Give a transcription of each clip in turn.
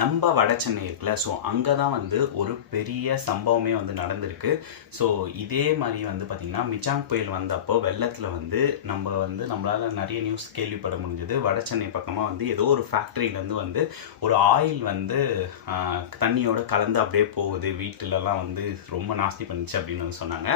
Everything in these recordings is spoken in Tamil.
நம்ம வட சென்னை இருக்குல்ல, ஸோ அங்கே தான் வந்து ஒரு பெரிய சம்பவமே வந்து நடந்திருக்கு. ஸோ இதே மாதிரி வந்து பார்த்திங்கன்னா மிச்சாங் புயல் வந்தப்போ வெள்ளத்தில் வந்து நம்மளால் நிறைய நியூஸ் கேள்விப்பட முடிஞ்சது. வட சென்னை பக்கமாக வந்து ஏதோ ஒரு ஃபேக்ட்ரியிலேருந்து வந்து ஒரு ஆயில் வந்து தண்ணியோட கலந்து அப்படியே போகுது, வீட்டிலலாம் வந்து ரொம்ப நாஸ்தி பண்ணிச்சு அப்படின்னு வந்து சொன்னாங்க.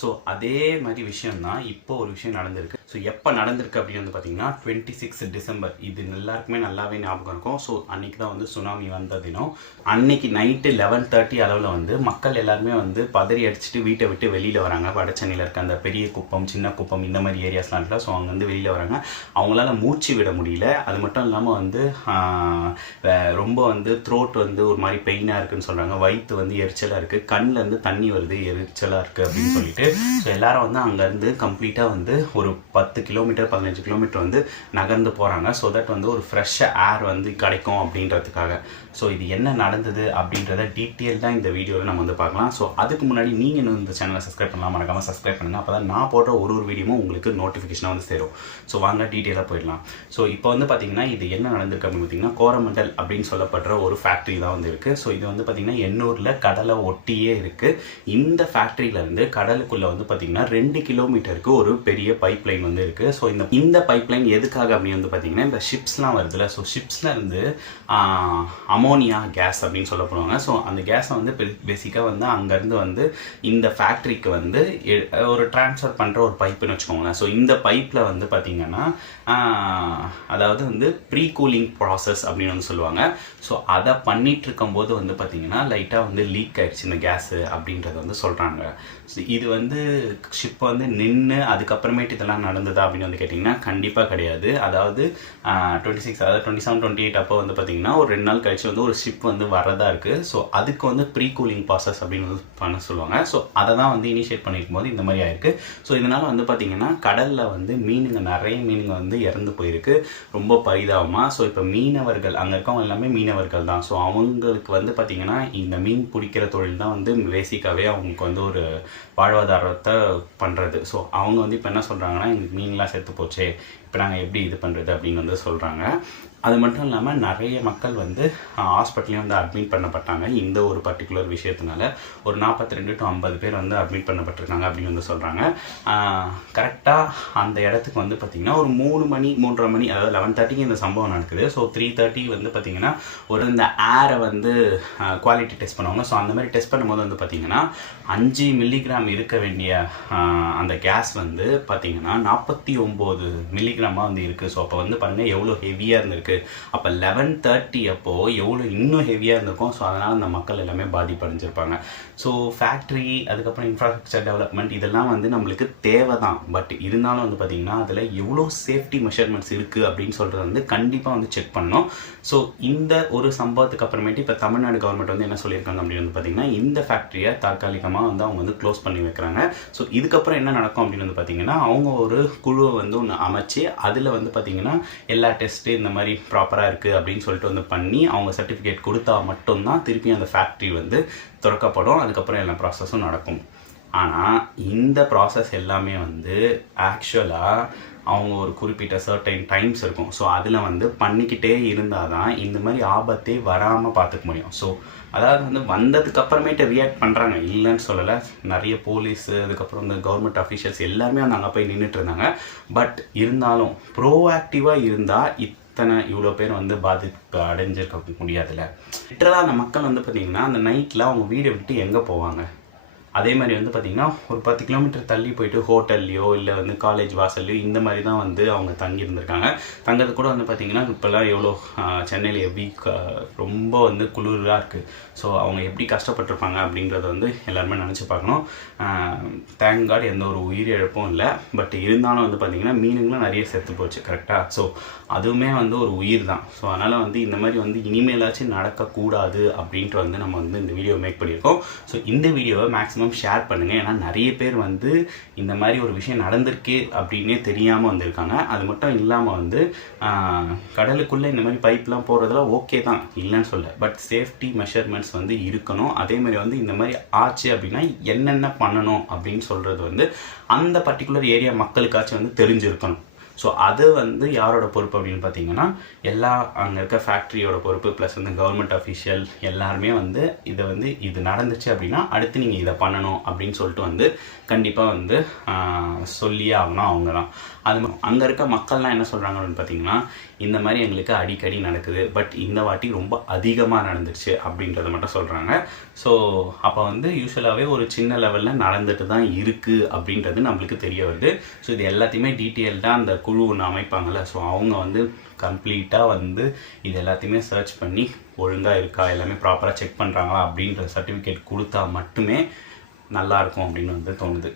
ஸோ அதே மாதிரி விஷயம்தான் இப்போ ஒரு விஷயம் நடந்திருக்கு. ஸோ எப்போ நடந்திருக்கு அப்படின்னு வந்து பார்த்திங்கன்னா 26 டிசம்பர். இது எல்லாருக்குமே நல்லாவே ஞாபகம் இருக்கும். ஸோ அன்றைக்கி தான் வந்து சுனாமி வந்த தினம். அன்னைக்கு நைட்டு 11:30 அளவில் வந்து மக்கள் எல்லாருமே வந்து பதறி அடிச்சுட்டு வீட்டை விட்டு வெளியில் வராங்க. வட சென்னையில் இருக்க அந்த பெரிய குப்பம், சின்ன குப்பம், இந்த மாதிரி ஏரியாஸ்லாம் இருக்கல. ஸோ அவங்க வந்து வெளியில் வராங்க. அவங்களால மூச்சு விட முடியல. அது மட்டும் இல்லாமல் வந்து ரொம்ப வந்து த்ரோட் வந்து ஒரு மாதிரி பெயினாக இருக்குதுன்னு சொல்கிறாங்க. வயிற்று வந்து எரிச்சலாக இருக்குது, கண்ணிலேருந்து தண்ணி வருது, எரிச்சலாக இருக்குது அப்படின்னு சொல்லிட்டு ஸோ எல்லாரும் வந்து அங்கேருந்து கம்ப்ளீட்டாக வந்து ஒரு 10 கிலோமீட்டர் 15 கிலோமீட்டர் வந்து நகர்ந்து போகிறாங்க. ஸோ தட் வந்து ஒரு ஃப்ரெஷ்ஷாக ஏர் வந்து கிடைக்கும் அப்படின்றதுக்காக. ஸோ இது என்ன நடந்தது அப்படின்றத டீட்டெயில்டாக இந்த வீடியோவில் நம்ம வந்து பார்க்கலாம். ஸோ அதுக்கு முன்னாடி நீங்கள் இன்னும் இந்த சேனலை சப்ஸ்கிரைப் பண்ணலாம், மறக்காமல் சப்ஸ்கிரைப் பண்ணுங்கள். அப்போ தான் நான் போடுற ஒரு வீடியோவும் உங்களுக்கு நோட்டிஃபிகேஷனாக வந்து சேரும். ஸோ வாங்க டீட்டெயிலாக போயிடலாம். ஸோ இப்போ வந்து பார்த்திங்கன்னா இது என்ன நடந்திருக்கு அப்படின்னு பார்த்திங்கன்னா கோரமண்டல் அப்படின்னு சொல்லப்படுற ஒரு ஃபேக்ட்ரி தான் வந்து இருக்குது. ஸோ இது வந்து பார்த்திங்கன்னா எண்ணூரில் கடலை ஒட்டியே இருக்குது. இந்த ஃபேக்ட்ரியிலேருந்து கடலுக்குள்ளே வந்து பார்த்திங்கன்னா 2 கிலோமீட்டருக்கு ஒரு பெரிய பைப் லைன் வந்து இருக்குது. ஸோ இந்த பைப் லைன் எதுக்காக அப்படின்னு வந்து பார்த்திங்கன்னா இந்த ஷிப்ஸ்லாம் வருதுல்ல, ஸோ ஷிப்ஸ்லேருந்து அமோனியா கேஸ் அப்படின்னு சொல்லப்படுவாங்க. ஸோ அந்த கேஸை வந்து பேசிக்காக வந்து அங்கேருந்து வந்து இந்த ஃபேக்ட்ரிக்கு வந்து ஒரு ட்ரான்ஸ்ஃபர் பண்ணுற ஒரு பைப்புன்னு வச்சுக்கோங்களேன். ஸோ இந்த பைப்பில் வந்து பார்த்திங்கன்னா அதாவது வந்து ப்ரீ கூலிங் ப்ராசஸ் அப்படின்னு வந்து சொல்லுவாங்க. ஸோ அதை பண்ணிகிட்டு இருக்கும்போது வந்து பார்த்திங்கன்னா லைட்டாக வந்து லீக் ஆகிடுச்சு இந்த கேஸு அப்படின்றத வந்து சொல்கிறாங்க. ஸோ இது வந்து ஷிப் வந்து நின்று அதுக்கப்புறமேட்டு இதெல்லாம் நடந்ததா அப்படின்னு வந்து கேட்டிங்கன்னா கண்டிப்பாக கிடையாது. அதாவது 26 அதாவது 27 28 அப்போ வந்து பார்த்திங்கன்னா ஒரு 2 நாள் கழிச்சு வந்து ஒரு ஷிப் வந்து வரதா இருக்குது. ஸோ அதுக்கு வந்து ப்ரீ கூலிங் ப்ராசஸ் அப்படின்னு வந்து பண்ண சொல்லுவாங்க. ஸோ அதை தான் வந்து இனிஷியேட் பண்ணியிருக்கும் போது இந்த மாதிரி ஆயிருக்கு. ஸோ இதனால் வந்து பார்த்திங்கன்னா கடலில் வந்து மீனுங்க நிறைய மீனுங்க வந்து இறந்து போயிருக்கு, ரொம்ப பரிதாபமாக. ஸோ இப்போ மீனவர்கள் அங்கே இருக்கவங்க எல்லாமே மீனவர்கள் தான். ஸோ அவங்களுக்கு வந்து பார்த்திங்கன்னா இந்த மீன் பிடிக்கிற தொழில் தான் வந்து பேசிக்காகவே அவங்களுக்கு வந்து ஒரு வாழ்வாதாரத்தை பண்ணுறது. ஸோ அவங்க வந்து இப்போ என்ன சொல்கிறாங்கன்னா எங்களுக்கு மீன்லாம் செத்து போச்சு, இப்போ நாங்கள் எப்படி இது பண்ணுறது அப்படின்னு வந்து சொல்கிறாங்க. அது மட்டும் இல்லாமல் நிறைய மக்கள் வந்து ஹாஸ்பிட்டலையும் வந்து அட்மிட் பண்ணப்பட்டாங்க. இந்த ஒரு பர்டிகுலர் விஷயத்தினால ஒரு 42 to 50 பேர் வந்து அட்மிட் பண்ணப்பட்டிருக்காங்க அப்படின்னு வந்து சொல்கிறாங்க. கரெக்டாக அந்த இடத்துக்கு வந்து பார்த்திங்கன்னா ஒரு 3 மணி 3:30 மணி, அதாவது 11:30க்கு இந்த சம்பவம் நடக்குது. ஸோ 3:30 வந்து பார்த்திங்கன்னா ஒரு இந்த ஏரை வந்து குவாலிட்டி டெஸ்ட் பண்ணுவாங்க. ஸோ அந்த மாதிரி டெஸ்ட் பண்ணும்போது வந்து பார்த்திங்கன்னா 5 மில்லிகிராம் இருக்க வேண்டிய அந்த கேஸ் வந்து பார்த்திங்கன்னா 49 மில்லிகிராமாக வந்து இருக்குது. ஸோ அப்போ வந்து பாருங்கள் எவ்வளோ ஹெவியாக இருந்திருக்கு. அப்போ 11:30 அப்போது எவ்வளோ இன்னும் ஹெவியாக இருந்திருக்கும். ஸோ அதனால் அந்த மக்கள் எல்லாமே பாதிப்படைஞ்சிருப்பாங்க. ஸோ ஃபேக்ட்ரி, அதுக்கப்புறம் இன்ஃப்ராஸ்ட்ரக்சர் டெவலப்மெண்ட் இதெல்லாம் வந்து நம்மளுக்கு தேவை தான். பட் இருந்தாலும் வந்து பார்த்திங்கன்னா அதில் எவ்வளோ சேஃப்டி மெஷர்மெண்ட்ஸ் இருக்குது அப்படின்னு சொல்கிறது வந்து கண்டிப்பாக வந்து செக் பண்ணணும். ஸோ இந்த ஒரு சம்பவத்துக்கு அப்புறமேட்டு இப்போ தமிழ்நாடு கவர்மெண்ட் வந்து என்ன சொல்லியிருக்காங்க அப்படின்னு வந்து பார்த்திங்கன்னா இந்த ஃபேக்ட்ரியை தற்காலிகமாக வந்து அவங்க வந்து க்ளோஸ் பண்ணி வைக்கிறாங்க. ஸோ இதுக்கப்புறம் என்ன நடக்கும் அப்படின்னு வந்து பார்த்திங்கன்னா அவங்க ஒரு குழுவை வந்து ஒன்று அமைச்சு அதில் வந்து பார்த்திங்கன்னா எல்லா டெஸ்ட்டு இந்த மாதிரி ப்ராப்பராக இருக்குது அப்படின்னு சொல்லிட்டு வந்து பண்ணி அவங்க சர்டிஃபிகேட் கொடுத்தா மட்டும்தான் திருப்பி அந்த ஃபேக்ட்ரி வந்து திறக்கப்படும். அதுக்கப்புறம் எல்லா ப்ராசஸும் நடக்கும். ஆனால் இந்த ப்ராசஸ் எல்லாமே வந்து ஆக்சுவலாக அவங்க ஒரு குறிப்பிட்ட சர்டைன் டைம்ஸ் இருக்கும். ஸோ அதில் வந்து பண்ணிக்கிட்டே இருந்தால் தான் இந்த மாதிரி ஆபத்தே வராமல் பார்த்துக்க முடியும். ஸோ அதாவது வந்து வந்ததுக்கு அப்புறமேட்டு ரியாக்ட் பண்ணுறாங்க, இல்லைன்னு சொல்லலை. நிறைய போலீஸு, அதுக்கப்புறம் இந்த கவர்மெண்ட் அஃபீஷியல்ஸ் எல்லாருமே வந்து அங்கே போய் நின்றுட்டு இருந்தாங்க. பட் இருந்தாலும் ப்ரோஆக்டிவாக இருந்தால் இவ்வளோ பேர் வந்து பாதிப்பு அடைஞ்சிருக்க முடியாதுல்ல. லிட்டரலாக அந்த மக்கள் வந்து பார்த்திங்கன்னா அந்த நைட்டில் அவங்க வீடை விட்டு எங்கே போவாங்க? அதே மாதிரி வந்து பார்த்திங்கன்னா ஒரு 10 கிலோமீட்டர் தள்ளி போயிட்டு ஹோட்டல்லையோ இல்லை வந்து காலேஜ் வாசல்லையோ இந்த மாதிரி தான் வந்து அவங்க தங்கியிருந்திருக்காங்க. தங்கிறது கூட வந்து பார்த்திங்கன்னா இப்போல்லாம் எவ்வளோ சென்னையில் எப்படி ரொம்ப வந்து குளிராக இருக்குது. ஸோ அவங்க எப்படி கஷ்டப்பட்டிருப்பாங்க அப்படின்றத வந்து எல்லாருமே நினச்சி பார்க்கணும். தேங்க் காட் எந்த ஒரு உயிரிழப்பும் இல்லை. பட் இருந்தாலும் வந்து பார்த்திங்கன்னா மீனுங்களும் நிறைய செத்து போச்சு, கரெக்டாக. ஸோ அதுவுமே வந்து ஒரு உயிர் தான். ஸோ அதனால் வந்து இந்த மாதிரி வந்து இனிமேலாச்சும் நடக்கக்கூடாது அப்படின்ட்டு வந்து நம்ம வந்து இந்த வீடியோ மேக் பண்ணியிருக்கோம். ஸோ இந்த வீடியோவை மேக்ஸிமம் ஷேர் பண்ணுங்கள். ஏன்னா நிறைய பேர் வந்து இந்த மாதிரி ஒரு விஷயம் நடந்திருக்கு அப்படின்னே தெரியாமல் வந்திருக்காங்க. அது மட்டும் இல்லாமல் வந்து கடலுக்குள்ளே இந்த மாதிரி பைப்லாம் போகிறதுலாம் ஓகே தான், இல்லைன்னு சொல்ல. பட் சேஃப்டி மெஷர்மெண்ட்ஸ் வந்து இருக்கணும். அதே மாதிரி வந்து இந்த மாதிரி ஆச்சு அப்படின்னா என்னென்ன பண்ணணும் அப்படின்னு சொல்கிறது வந்து அந்த பர்டிகுலர் ஏரியா மக்களுக்காச்சும் வந்து தெரிஞ்சிருக்கணும். ஸோ அது வந்து யாரோட பொறுப்பு அப்படின்னு பார்த்தீங்கன்னா எல்லா அங்கே இருக்க ஃபேக்ட்ரியோட பொறுப்பு, ப்ளஸ் வந்து கவர்மெண்ட் அஃபிஷியல் எல்லாருமே வந்து இது நடந்துச்சு அப்படின்னா அடுத்து நீங்கள் இதை பண்ணணும் அப்படின்னு சொல்லிட்டு வந்து கண்டிப்பாக வந்து சொல்லியே ஆகணும் அவங்க தான். அது அங்கே இருக்க மக்கள்லாம் என்ன சொல்கிறாங்க அப்படின்னு பார்த்தீங்கன்னா இந்த மாதிரி எங்களுக்கு அடிக்கடி நடக்குது, பட் இந்த வாட்டி ரொம்ப அதிகமாக நடந்துச்சு அப்படின்றத மட்டும் சொல்கிறாங்க. ஸோ அப்போ வந்து யூஸ்வலாகவே ஒரு சின்ன லெவலில் நடந்துட்டு தான் இருக்குது அப்படின்றது நம்மளுக்கு தெரிய வருது. ஸோ இது எல்லாத்தையுமே டீட்டெயில்டாக அந்த குழு ஒன்று அமைப்பாங்கள்ல, ஸோ அவங்க வந்து கம்ப்ளீட்டாக வந்து இது எல்லாத்தையுமே சர்ச் பண்ணி ஒழுங்காக இருக்கா, எல்லாமே ப்ராப்பராக செக் பண்ணுறாங்களா அப்படின்ற சர்டிஃபிகேட் கொடுத்தா மட்டுமே நல்லாயிருக்கும் அப்படின்னு வந்து தோணுது.